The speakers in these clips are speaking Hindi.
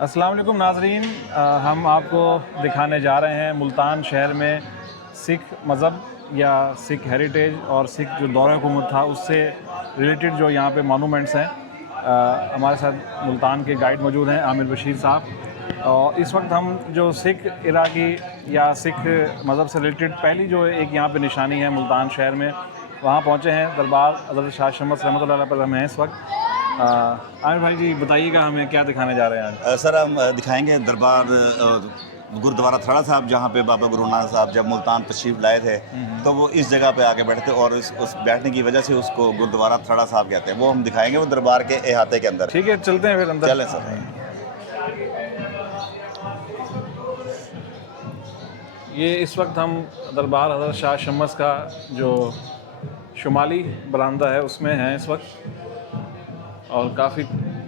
अस्सलाम वालेकुम नाज़रीन, हम आपको दिखाने जा रहे हैं मुल्तान शहर में सिख मज़हब या सिख हेरिटेज और सिख जो दौर हुकूमत था उससे रिलेटेड जो यहाँ पे मॉन्यूमेंट्स हैं। हमारे साथ मुल्तान के गाइड मौजूद हैं आमिर बशीर साहब, और इस वक्त हम जो सिख इराकी या सिख मज़हब से रिलेटेड पहली जो एक यहाँ पे निशानी है मुल्तान शहर में, वहाँ पहुँचे हैं। दरबार हज़रत शाह शम्स रहमतुल्लाह अलैह पर हम हैं इस वक्त। आमिर भाई जी बताइएगा हमें क्या दिखाने जा रहे हैं आज। सर हम दिखाएंगे दरबार गुरुद्वारा थड़ा साहब, जहाँ पे बाबा गुरु नानक साहब जब मुल्तान तशरीफ़ लाए थे तो वो इस जगह पे आके बैठे थे और उस बैठने की वजह से उसको गुरुद्वारा थड़ा साहब कहते हैं। वो हम दिखाएंगे, वो दरबार के अहाते के अंदर। ठीक है, चलते हैं फिर अंदर। चलें सर। ये इस वक्त हम दरबार हज़रत शाह शम्स का जो शुमाली बरामदा है उसमें हैं इस वक्त, और काफ़ी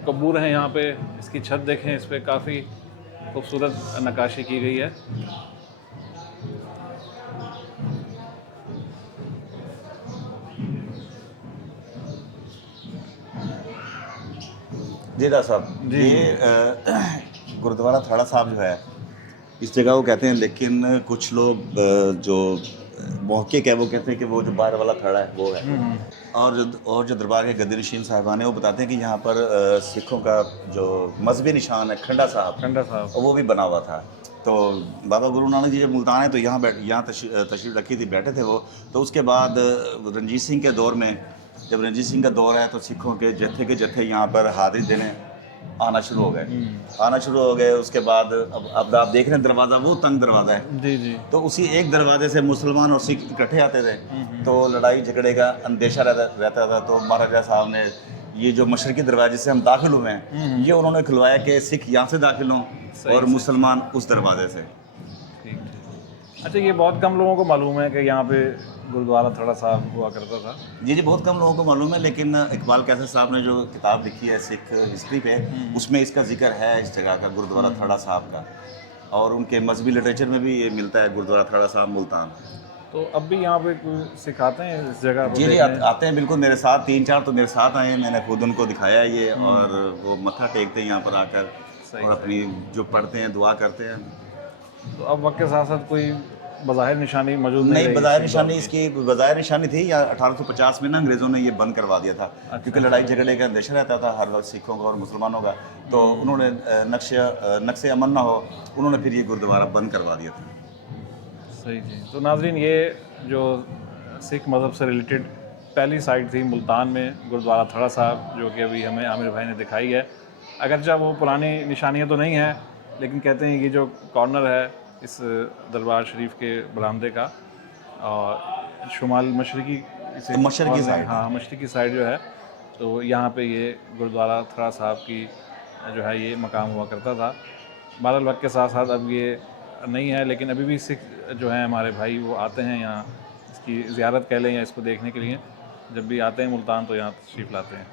कबूर हैं यहाँ पे। इसकी छत देखें, इस पर काफ़ी खूबसूरत नक्काशी की गई है। जी डॉक्टर साहब, जी। ये गुरुद्वारा थड़ा साहब जो है इस जगह को कहते हैं, लेकिन कुछ लोग जो मौखिक है वो कहते हैं कि वो जो बाहर वाला थड़ा है वो है। और जो दरबार के गद्दी नशीन साहिबान हैं वो बताते हैं कि यहाँ पर सिखों का जो मजहबी निशान है खंडा साहब, वो भी बना हुआ था। तो बाबा गुरु नानक जी जब मुल्तान है तो यहाँ तशरीफ़ रखी थी, बैठे थे वो। तो उसके बाद रंजीत सिंह के दौर में, जब रंजीत सिंह का दौर है तो सिखों के जत्थे के जत्थे यहाँ पर हाजिरी देने आना शुरू हो गए। उसके बाद अब आप देख रहे हैं दरवाज़ा, वो तंग दरवाज़ा है। जी जी। तो उसी एक दरवाजे से मुसलमान और सिख इकट्ठे आते थे, तो लड़ाई झगड़े का अंदेशा रहता था। तो महाराजा साहब ने ये जो मशरकी दरवाजे से हम दाखिल हुए हैं, ये उन्होंने खुलवाया कि सिख यहाँ से दाखिल हों और मुसलमान उस दरवाजे से। ठीक ठीक। अच्छा, ये बहुत कम लोगों को मालूम है कि यहाँ पे गुरुद्वारा थड़ा साहब हुआ करता था। जी, बहुत कम लोगों को मालूम है, लेकिन इकबाल कैसर साहब ने जो किताब लिखी है सिख हिस्ट्री पे, उसमें इसका जिक्र है इस जगह का, गुरुद्वारा थड़ा साहब का। और उनके मजहबी लिटरेचर में भी ये मिलता है, गुरुद्वारा थड़ा साहब मुल्तान। तो अब भी यहाँ पे कोई सिखाते हैं इस जगह पर? जी, आते हैं बिल्कुल। मेरे साथ 3-4 तो मेरे साथ आए हैं, मैंने खुद उनको दिखाया ये, और वो मत्था टेकते हैं यहाँ पर आकर और अपनी जो पढ़ते हैं दुआ करते हैं। तो अब वक्त के साथ साथ कोई बज़ाहिर निशानी मौजूद नहीं, रही बज़ाहिर इस निशानी, बात की? इसकी बज़ाहिर निशानी थी या 1850 में ना अंग्रेज़ों ने ये बंद करवा दिया था। क्योंकि लड़ाई झगड़े का अंदेशा रहता था हर वक्त सिखों का और मुसलमानों का। तो उन्होंने नक्शे अमन ना हो, उन्होंने फिर ये गुरुद्वारा बंद करवा दिया था। सही जी। तो नाज़रीन, ये जो सिख मज़हब से रिलेटेड पहली साइट थी मुल्तान में, गुरुद्वारा थड़ा साहब, जो कि अभी हमें आमिर भाई ने दिखाई है। अगरचे वो पुरानी निशानियाँ तो नहीं हैं, लेकिन कहते हैं ये जो कॉर्नर है इस दरबार शरीफ के बरामदे का, और शुमाल मशरकी से मशरकी साइड, हाँ मशरकी साइड जो है, तो यहाँ पे ये गुरुद्वारा थड़ा साहब की जो है ये मकाम हुआ करता था। बहरहाल वक्त के साथ साथ अब ये नहीं है, लेकिन अभी भी सिख जो हैं हमारे भाई वो आते हैं यहाँ, इसकी ज़ियारत कह लें या इसको देखने के लिए। जब भी आते हैं मुल्तान तो यहाँ तशरीफ़ लाते हैं।